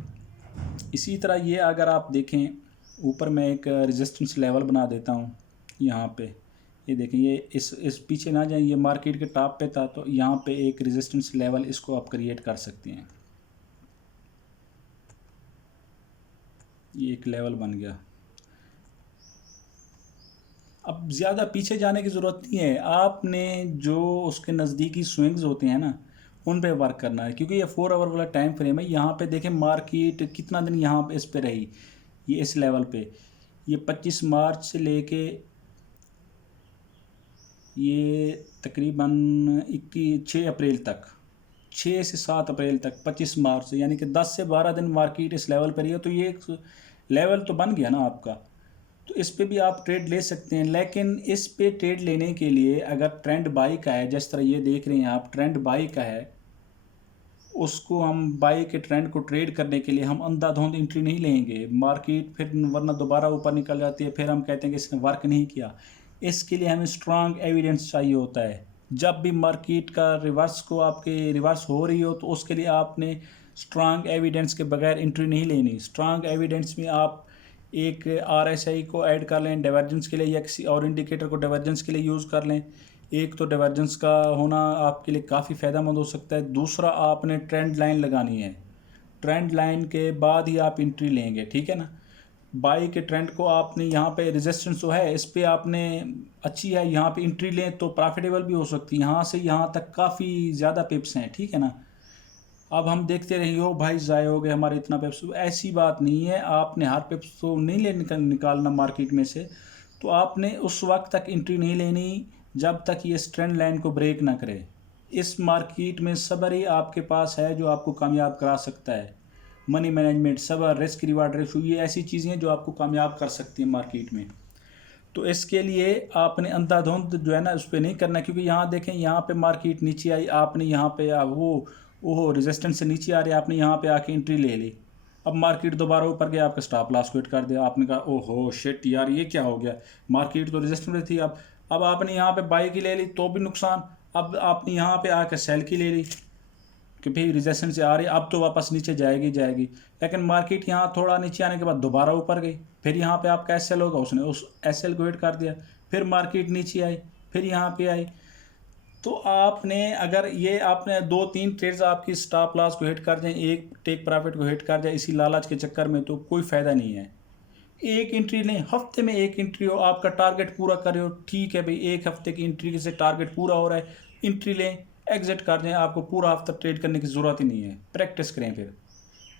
इसी तरह ये अगर आप देखें, ऊपर मैं एक रेजिस्टेंस लेवल बना देता हूँ यहाँ पे, ये देखें, ये इस पीछे ना जाए, ये मार्केट के टॉप पे था, तो यहाँ पे एक रेजिस्टेंस लेवल इसको आप क्रिएट कर सकते हैं। ये एक लेवल बन गया। अब ज़्यादा पीछे जाने की ज़रूरत नहीं है, आपने जो उसके नज़दीकी स्विंग्स होते हैं ना उन पे वर्क करना है, क्योंकि ये 4 आवर वाला टाइम फ्रेम है। यहाँ पे देखें मार्केट कितना दिन यहाँ पे इस पे रही, ये इस लेवल पे, ये 25 मार्च से लेके ये तकरीबन 6 अप्रैल तक, 6 से 7 अप्रैल तक, 25 मार्च से, यानी कि 10 से 12 दिन मार्केट इस लेवल पर ही है। तो ये एक लेवल तो बन गया ना आपका, तो इस पे भी आप ट्रेड ले सकते हैं। लेकिन इस पे ट्रेड लेने के लिए अगर ट्रेंड बाई का है, जिस तरह ये देख रहे हैं आप, ट्रेंड बाई का है, उसको हम बाई के ट्रेंड को ट्रेड करने के लिए हम अंधाधुंध एंट्री नहीं लेंगे मार्केट, फिर वरना दोबारा ऊपर निकल जाती है, फिर हम कहते हैं कि इसने वर्क नहीं किया। इसके लिए हमें स्ट्रांग एविडेंस चाहिए होता है। जब भी मार्केट का रिवर्स को आपके रिवर्स हो रही हो तो उसके लिए आपने स्ट्रांग एविडेंस के बगैर एंट्री नहीं लेनी। स्ट्रांग एविडेंस में आप एक RSI को ऐड कर लें डाइवर्जेंस के लिए, या किसी और इंडिकेटर को डाइवर्जेंस के लिए यूज़ कर लें। एक तो डाइवर्जेंस का होना आपके लिए काफ़ी फ़ायदेमंद हो सकता है। दूसरा, आपने ट्रेंड लाइन लगानी है, ट्रेंड लाइन के बाद ही आप एंट्री लेंगे, ठीक है ना। बाई के ट्रेंड को आपने यहाँ पे रेजिस्टेंस जो है इस पर आपने अच्छी है, यहाँ पे एंट्री लें तो प्रॉफिटेबल भी हो सकती है। यहाँ से यहाँ तक काफ़ी ज़्यादा पिप्स हैं, ठीक है ना। अब हम देखते रहिए हो भाई ज़ाय हो गए हमारे इतना पिप्स, ऐसी बात नहीं है। आपने हर पिप्स तो नहीं निकालना मार्केट में से, तो आपने उस वक्त तक एंट्री नहीं लेनी जब तक ये ट्रेंड लाइन को ब्रेक ना करे। इस मार्केट में सब्र ही आपके पास है जो आपको कामयाब करा सकता है। मनी मैनेजमेंट, सब्र, रिस्क रिवार्ड रेशो, ये ऐसी चीज़ें हैं जो आपको कामयाब कर सकती हैं मार्केट में। तो इसके लिए आपने अंधाधुंध जो है ना उस पर नहीं करना, क्योंकि यहाँ देखें, यहाँ पे मार्केट नीचे आई, आपने यहाँ पे वो रेजिस्टेंस से नीचे आ रही है, आपने यहाँ पे आके एंट्री ले ली। अब मार्केट दोबारा ऊपर गया, आपका स्टॉप लॉस को हिट कर दिया, आपने कहा ओहो शिट यार ये क्या हो गया, मार्केट तो रेजिस्टेंस में थी। अब आपने यहाँ पे बाई की ले ली तो भी नुकसान, अब आपने यहाँ पे आके सेल की ले ली कि भाई रेजिस्टेंस से आ रही, अब तो वापस नीचे जाएगी जाएगी। लेकिन मार्केट यहाँ थोड़ा नीचे आने के बाद दोबारा ऊपर गई, फिर यहाँ पे आपका SL होगा, उसने उस SL को हिट कर दिया, फिर मार्केट नीचे आई, फिर यहाँ पे आई। तो आपने अगर ये आपने 2-3 ट्रेड्स आपकी स्टॉप लॉस को हिट कर जाए, एक टेक प्रॉफिट को हिट कर जाए इसी लालच के चक्कर में, तो कोई फ़ायदा नहीं है। एक एंट्री लें, हफ्ते में एक एंट्री हो, आपका टारगेट पूरा करे हो, ठीक है भाई, एक हफ्ते की एंट्री से टारगेट पूरा हो रहा है, एंट्री लें, एग्जिट कर दें, आपको पूरा हफ्ता ट्रेड करने की ज़रूरत ही नहीं है। प्रैक्टिस करें, फिर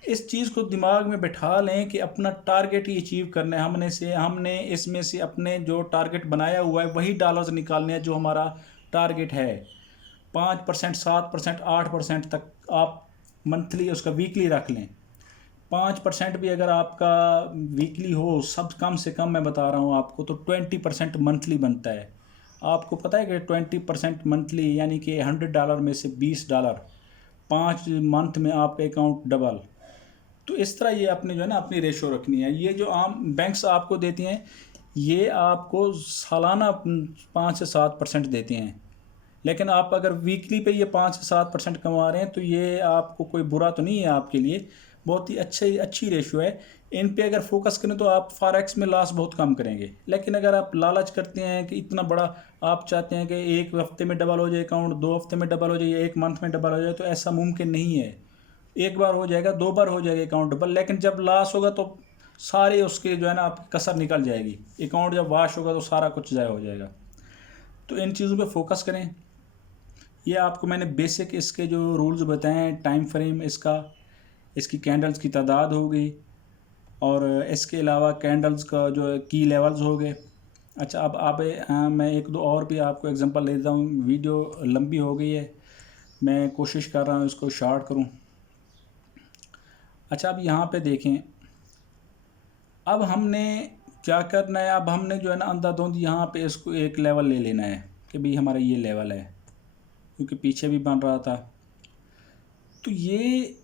इस चीज़ को दिमाग में बैठा लें कि अपना टारगेट ही अचीव करना है। हमने इसमें से अपने जो टारगेट बनाया हुआ है वही डॉलर्स निकालने हैं जो हमारा टारगेट है। 5%, 7%, 8% तक आप मंथली उसका वीकली रख लें। 5% भी अगर आपका वीकली हो, सब कम से कम मैं बता रहा हूँ आपको, तो 20% मंथली बनता है। आपको पता है कि 20% मंथली, यानी कि $100 में से $20 5 मंथ में आपका अकाउंट डबल। तो इस तरह ये अपनी जो है ना अपनी रेशो रखनी है। ये जो आम बैंक्स आपको देती हैं ये आपको सालाना 5 से 7% देते हैं, लेकिन आप अगर वीकली पे ये 5 से 7% कमा रहे हैं तो ये आपको कोई बुरा तो नहीं है, आपके लिए बहुत ही अच्छी रेशो है। इन पे अगर फोकस करें तो आप फॉरेक्स में लॉस बहुत कम करेंगे। लेकिन अगर आप लालच करते हैं कि इतना बड़ा, आप चाहते हैं कि एक हफ्ते में डबल हो जाए अकाउंट, 2 हफ्ते में डबल हो जाए, 1 मंथ में डबल हो जाए, तो ऐसा मुमकिन नहीं है। एक बार हो जाएगा, 2 बार हो जाएगा अकाउंट डबल, लेकिन जब लॉस होगा तो सारे उसके जो है ना आपकी कसर निकल जाएगी। अकाउंट जब वाश होगा तो सारा कुछ ज़ाया हो जाएगा। तो इन चीज़ों पे फोकस करें। ये आपको मैंने बेसिक इसके जो रूल्स बताए हैं, टाइम फ्रेम इसका, इसकी कैंडल्स की तादाद होगी, और इसके अलावा कैंडल्स का जो की लेवल्स हो गए। अच्छा, अब आप मैं एक दो और भी आपको एग्जांपल देता हूँ। वीडियो लंबी हो गई है, मैं कोशिश कर रहा हूँ इसको शॉर्ट करूँ। अच्छा, अब यहाँ पे देखें, अब हमने क्या करना है। अब हमने जो है ना अंधाधुंध यहाँ पे इसको एक लेवल ले लेना है कि भाई हमारा ये लेवल है, क्योंकि पीछे भी बन रहा था। तो ये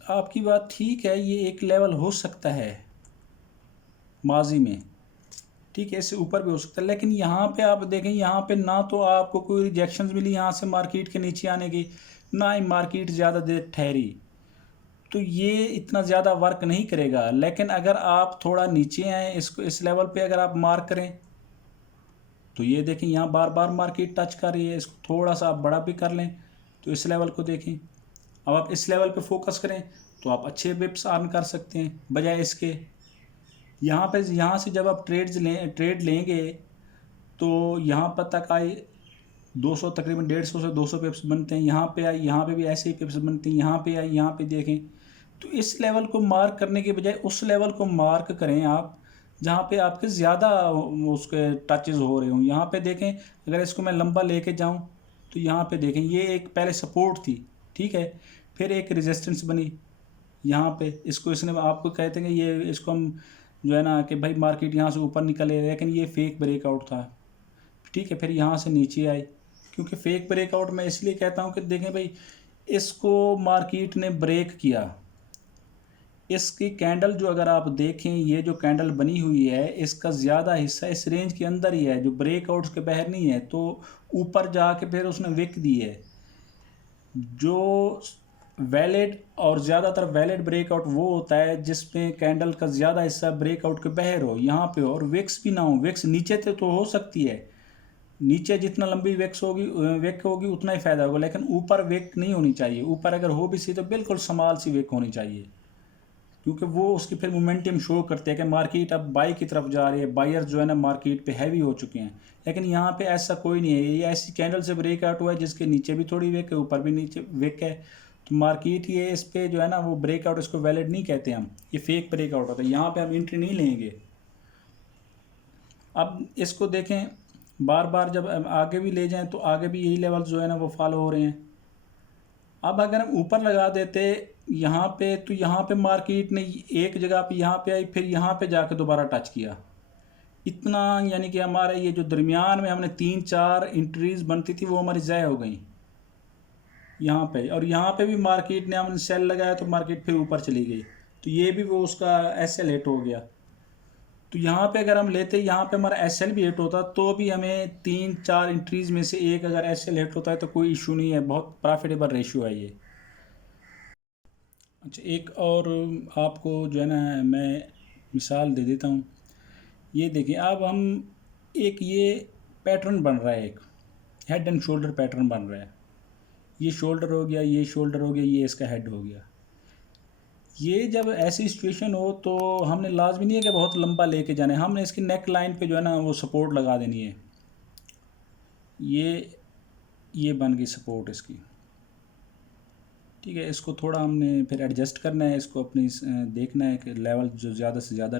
आपकी बात ठीक है, ये एक लेवल हो सकता है माजी में, ठीक है, इससे ऊपर भी हो सकता है। लेकिन यहाँ पे आप देखें, यहाँ पे ना तो आपको कोई रिजेक्शंस मिली यहाँ से मार्केट के नीचे आने की, ना ही मार्केट ज़्यादा देर ठहरी, तो ये इतना ज़्यादा वर्क नहीं करेगा। लेकिन अगर आप थोड़ा नीचे आए, इसको इस लेवल पे अगर आप मार्क करें, तो ये देखें यहाँ बार बार मार्केट टच कर रही है। इसको थोड़ा सा आप बड़ा भी कर लें तो इस लेवल को देखें। अब आप इस लेवल पे फोकस करें तो आप अच्छे बिप्स अर्न कर सकते हैं, बजाय इसके यहाँ से जब आप ट्रेड लेंगे तो यहाँ पर तक आए 200, तकरीबन 150 से 200 पिप्स बनते हैं। यहाँ पे आई, यहाँ पे भी ऐसे ही पिप्स बनते हैं, यहाँ पे आई, यहाँ पे देखें। तो इस लेवल को मार्क करने के बजाय उस लेवल को मार्क करें आप जहाँ पे आपके ज़्यादा उसके टचेज़ हो रहे हों। यहाँ पे देखें, अगर इसको मैं लंबा लेके जाऊँ तो यहाँ पे देखें, ये एक पहले सपोर्ट थी, ठीक है, फिर एक रेजिस्टेंस बनी यहाँ पे। इसको इसने आपको कहते हैं कि ये, इसको हम जो है ना कि भाई मार्केट यहाँ से ऊपर निकले, लेकिन ये फेक ब्रेकआउट था, ठीक है। फिर यहाँ से नीचे आई, क्योंकि फेक ब्रेकआउट मैं इसलिए कहता हूँ कि देखें भाई, इसको मार्केट ने ब्रेक किया। इसकी कैंडल जो अगर आप देखें, ये जो कैंडल बनी हुई है इसका ज़्यादा हिस्सा इस रेंज के अंदर ही है, जो ब्रेकआउट्स के बाहर नहीं है। तो ऊपर जाके फिर उसने विक दी है। जो वैलिड और ज़्यादातर वैलिड ब्रेकआउट वो होता है जिसमें कैंडल का ज़्यादा हिस्सा ब्रेकआउट के बाहर हो, यहाँ पे हो, और विक्स भी ना हो। विक्स नीचे तो हो सकती है, नीचे जितना लंबी विक होगी उतना ही फ़ायदा होगा, लेकिन ऊपर विक नहीं होनी चाहिए। ऊपर अगर हो भी सी तो बिल्कुल स्मॉल सी विक होनी चाहिए, क्योंकि वो उसकी फिर मोमेंटम शो करते हैं कि मार्केट अब बाई की तरफ जा रही है, बायर्स जो है ना मार्केट पे हैवी हो चुके हैं। लेकिन यहाँ पे ऐसा कोई नहीं है, ये ऐसी कैंडल से ब्रेकआउट हुआ है जिसके नीचे भी थोड़ी विक है, ऊपर भी नीचे विक है। तो मार्केट ये इस पर जो है ना वो ब्रेकआउट, इसको वैलिड नहीं कहते हम, ये फेक ब्रेकआउट होता है, यहाँ पर हम एंट्री नहीं लेंगे। अब इसको देखें, बार बार जब आगे भी ले जाएं तो आगे भी यही लेवल जो है ना वो फॉलो हो रहे हैं। अब अगर हम ऊपर लगा देते यहाँ पे, तो यहाँ पे मार्केट ने एक जगह पे यहाँ पे आई, फिर यहाँ पे जाके दोबारा टच किया इतना, यानी कि हमारे ये जो दरमियान में हमने 3-4 एंट्रीज बनती थी वो हमारी ज़ाय हो गई यहाँ पे। और यहाँ पे भी मार्केट ने हमने सेल लगाया तो मार्केट फिर ऊपर चली गई, तो ये भी वो उसका एसएल हिट हो गया। तो यहाँ पे अगर हम लेते, यहाँ पे हमारा एसएल भी हिट होता तो भी हमें 3-4 एंट्रीज में से एक अगर एसएल हिट होता है तो कोई इशू नहीं है, बहुत प्रॉफिटेबल रेशियो है ये। अच्छा, एक और आपको जो है ना मैं मिसाल दे देता हूँ। ये देखिए, अब हम एक ये पैटर्न बन रहा है, एक हेड एंड शोल्डर पैटर्न बन रहा है। ये शोल्डर हो गया, ये शोल्डर हो गया, ये इसका हेड हो गया। ये जब ऐसी सिचुएशन हो तो हमने लाजमी नहीं है कि बहुत लंबा लेके जाना है, हमने इसकी नेक लाइन पे जो है ना वो सपोर्ट लगा देनी है। ये बन गई सपोर्ट इसकी, ठीक है। इसको थोड़ा हमने फिर एडजस्ट करना है, इसको अपनी देखना है कि लेवल जो ज़्यादा से ज़्यादा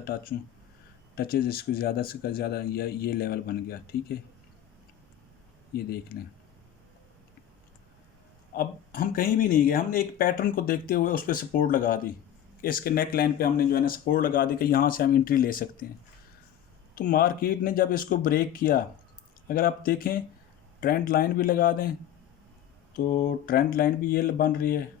टचेज़ इसको ज़्यादा से ज़्यादा, ये लेवल बन गया, ठीक है। ये देख लें, अब हम कहीं भी नहीं गए, हमने एक पैटर्न को देखते हुए उस पर सपोर्ट लगा दी कि इसके नेक लाइन पे हमने जो है ना सपोर्ट लगा दी कि यहाँ से हम एंट्री ले सकते हैं। तो मार्केट ने जब इसको ब्रेक किया, अगर आप देखें ट्रेंड लाइन भी लगा दें तो ट्रेंड लाइन भी ये बन रही है।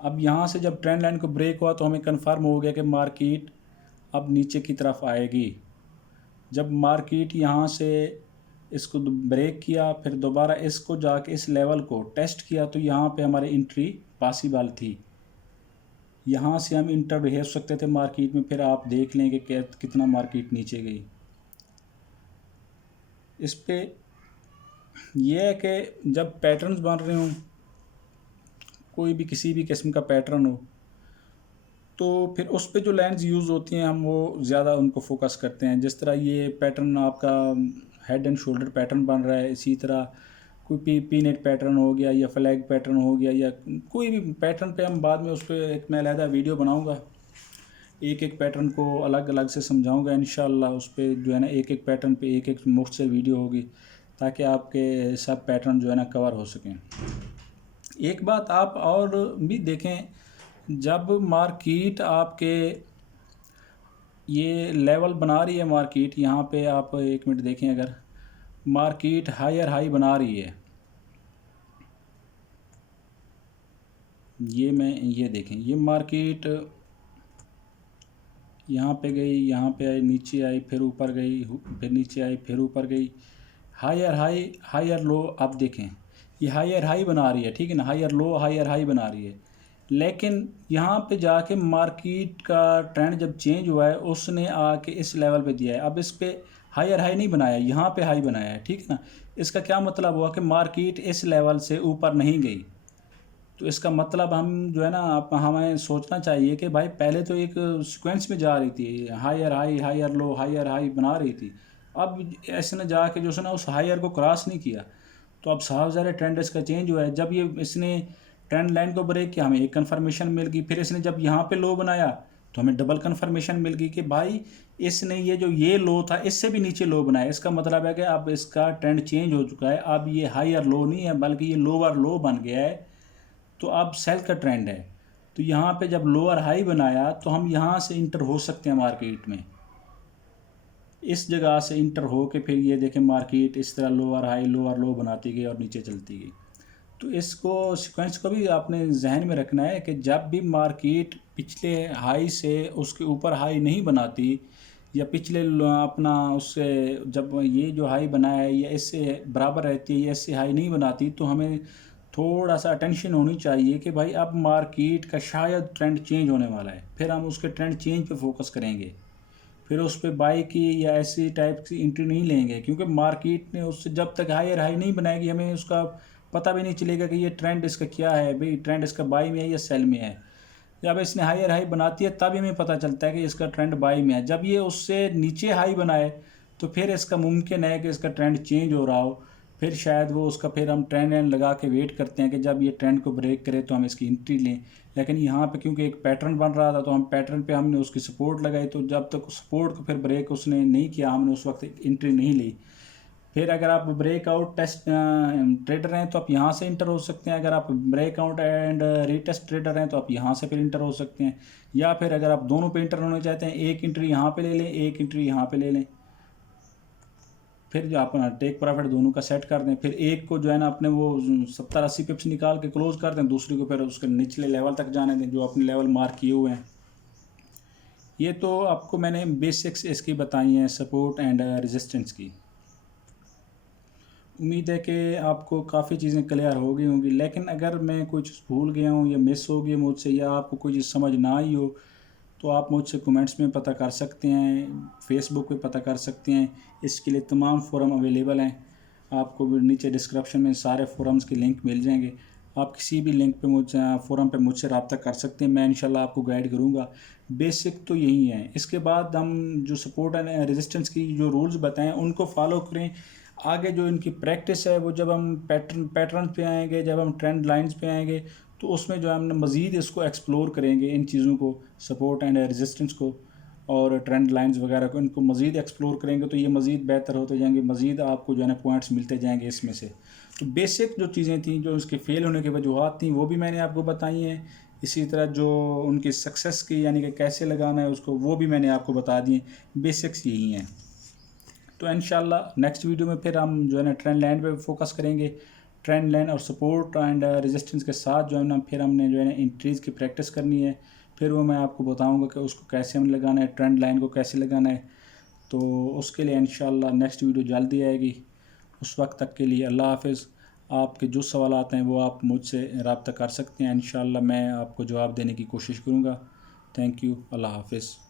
अब यहाँ से जब ट्रेंड लाइन को ब्रेक हुआ तो हमें कंफर्म हो गया कि मार्केट अब नीचे की तरफ आएगी। जब मार्केट यहाँ से इसको ब्रेक किया फिर दोबारा इसको जाके इस लेवल को टेस्ट किया तो यहाँ पे हमारी एंट्री पॉसिबल थी। यहाँ से हम इंटर हो सकते थे मार्केट में। फिर आप देख लें कि कितना मार्केट नीचे गई। इस पे यह है कि जब पैटर्न्स बन रहे हों, कोई भी किसी भी किस्म का पैटर्न हो, तो फिर उस पे जो लाइन्स यूज़ होती हैं हम वो ज़्यादा उनको फोकस करते हैं। जिस तरह ये पैटर्न आपका हेड एंड शोल्डर पैटर्न बन रहा है, इसी तरह कोई पी नेट पैटर्न हो गया या फ्लैग पैटर्न हो गया या कोई भी पैटर्न पे हम बाद में उस पर एक मैं अलहदा वीडियो बनाऊंगा, एक एक पैटर्न को अलग अलग से समझाऊंगा इंशाल्लाह। उस पर जो है ना एक एक पैटर्न पे एक एक मुफ्त से वीडियो होगी ताकि आपके सब पैटर्न जो है ना कवर हो सकें। एक बात आप और भी देखें, जब मार्केट आपके ये लेवल बना रही है, मार्केट यहाँ पे आप एक मिनट देखें, अगर मार्केट हायर हाई बना रही है, ये देखें, ये मार्केट यहाँ पे गई, यहाँ पे आई, नीचे आई, फिर ऊपर गई, फिर नीचे आई, फिर ऊपर गई, हायर हाई हायर लो। आप देखें ये हायर हाई बना रही है, ठीक है ना, हायर लो हायर हाई बना रही है। लेकिन यहाँ पे जाके मार्केट का ट्रेंड जब चेंज हुआ है उसने आके इस लेवल पे दिया है। अब इस पे हायर हाई नहीं बनाया, यहाँ पे हाई बनाया है, ठीक है ना। इसका क्या मतलब हुआ कि मार्केट इस लेवल से ऊपर नहीं गई। तो इसका मतलब हम जो है ना आप हमें सोचना चाहिए कि भाई पहले तो एक सीक्वेंस में जा रही थी, higher high higher low higher high बना रही थी। अब ऐसे ने जाके जो है ना उस हायर को क्रॉस नहीं किया, तो अब साफ ज़ाहिर ट्रेंड इसका चेंज हुआ है। जब ये इसने ट्रेंड लाइन को ब्रेक किया हमें एक कन्फर्मेशन मिल गई, फिर इसने जब यहाँ पे लो बनाया तो हमें डबल कन्फर्मेशन मिल गई कि भाई इसने ये जो ये लो था इससे भी नीचे लो बनाया। इसका मतलब है कि अब इसका ट्रेंड चेंज हो चुका है, अब ये हायर लो नहीं है बल्कि ये लोअर लो बन गया है। तो अब सेल का ट्रेंड है। तो यहाँ पे जब लोअर हाई बनाया तो हम यहाँ से इंटर हो सकते हैं मार्केट में, इस जगह से इंटर हो के फिर ये देखें मार्केट इस तरह लोअर हाई लोअर लो बनाती गई और नीचे चलती गई। तो इसको सीक्वेंस को भी आपने जहन में रखना है कि जब भी मार्केट पिछले हाई से उसके ऊपर हाई नहीं बनाती या पिछले अपना उससे जब ये जो हाई बनाया है या इससे बराबर रहती है या इससे हाई नहीं बनाती, तो हमें थोड़ा सा अटेंशन होनी चाहिए कि भाई अब मार्केट का शायद ट्रेंड चेंज होने वाला है। फिर हम उसके ट्रेंड चेंज पे फोकस करेंगे, फिर उस पर बाई की या ऐसी टाइप की एंट्री नहीं लेंगे, क्योंकि मार्केट ने उससे जब तक हायर हाई नहीं बनाएगी हमें उसका पता भी नहीं चलेगा कि ये ट्रेंड इसका क्या है, भाई ट्रेंड इसका बाई में है या सेल में है। जब इसने हायर हाई बनाती है तभी हमें पता चलता है कि इसका ट्रेंड बाई में है। जब ये उससे नीचे हाई बनाए तो फिर इसका मुमकिन है कि इसका ट्रेंड चेंज हो रहा हो, फिर शायद वो उसका फिर हम ट्रेंड लाइन लगा के वेट करते हैं कि जब ये ट्रेंड को ब्रेक करे तो हम इसकी एंट्री लें। लेकिन यहाँ पे क्योंकि एक पैटर्न बन रहा था तो हम पैटर्न पे हमने उसकी सपोर्ट लगाई, तो जब तक सपोर्ट को फिर ब्रेक उसने नहीं किया हमने उस वक्त एंट्री नहीं ली। फिर अगर आप ब्रेकआउट टेस्ट ट्रेडर हैं तो आप यहाँ से इंटर हो सकते हैं, अगर आप ब्रेकआउट एंड रीटेस्ट ट्रेडर हैं तो आप यहाँ से फिर इंटर हो सकते हैं, या फिर अगर आप दोनों पे इंटर होना चाहते हैं एक एंट्री यहाँ पे ले लें एक एंट्री यहाँ पे ले लें, फिर जो अपना टेक प्रॉफिट दोनों का सेट कर दें। फिर एक को जो है ना अपने वो 70-80 पिप्स निकाल के क्लोज कर दें, दूसरी को फिर उसके निचले लेवल तक जाने दें जो अपने लेवल मार्क किए हुए हैं। ये तो आपको मैंने बेसिक्स इसकी बताई हैं, सपोर्ट एंड रेजिस्टेंस की। उम्मीद है कि आपको काफ़ी चीज़ें क्लियर हो गई होंगी। लेकिन अगर मैं कुछ भूल गया हूँ या मिस हो गई मुझसे या आपको कोई चीज़ समझ ना आई हो तो आप मुझसे कमेंट्स में पता कर सकते हैं, फेसबुक पे पता कर सकते हैं। इसके लिए तमाम फोरम अवेलेबल हैं, आपको भी नीचे डिस्क्रिप्शन में सारे फोरम्स के लिंक मिल जाएंगे। आप किसी भी लिंक पे मुझसे फोरम पे मुझसे रब्ता कर सकते हैं, मैं इंशाल्लाह आपको गाइड करूँगा। बेसिक तो यही है। इसके बाद हम जो सपोर्ट एंड रेजिस्टेंस की जो रूल्स बताएं उनको फॉलो करें। आगे जो इनकी प्रैक्टिस है वो जब हम पैटर्न पे आएंगे, जब हम ट्रेंड लाइंस पे आएंगे तो उसमें जो है हम मज़ीद इसको एक्सप्लोर करेंगे, इन चीज़ों को, सपोर्ट एंड रेजिस्टेंस को और ट्रेंड लाइंस वगैरह को, इनको मज़ीद एक्सप्लोर करेंगे तो ये मज़ीद बेहतर होते जाएंगे, मज़ीद आपको जो है ना पॉइंट्स मिलते जाएंगे इसमें से। तो बेसिक जो चीज़ें थी जो इसके फेल होने की वजूहत थी वो भी मैंने आपको बताई हैं। इसी तरह जो उनकी सक्सेस की यानी कि कैसे लगाना है उसको, वो भी मैंने आपको बता दिए। बेसिक्स यही हैं। तो इंशाल्लाह नेक्स्ट वीडियो में फिर हम जो है ना ट्रेंड लाइन पे फोकस करेंगे। ट्रेंड लाइन और सपोर्ट एंड रेजिस्टेंस के साथ जो है ना फिर हमने जो है ना इंट्रीज की प्रैक्टिस करनी है। फिर वो मैं आपको बताऊंगा कि उसको कैसे हमें लगाना है, ट्रेंड लाइन को कैसे लगाना है। तो उसके लिए इंशाल्लाह नेक्स्ट वीडियो जल्दी आएगी। उस वक्त तक के लिए अल्लाह हाफ़िज़। आपके जो सवालात हैं वो आप मुझसे रब्ता कर सकते हैं। इंशाल्लाह मैं आपको जवाब देने की कोशिश करूँगा। Thank you. अल्लाह हाफ़िज़।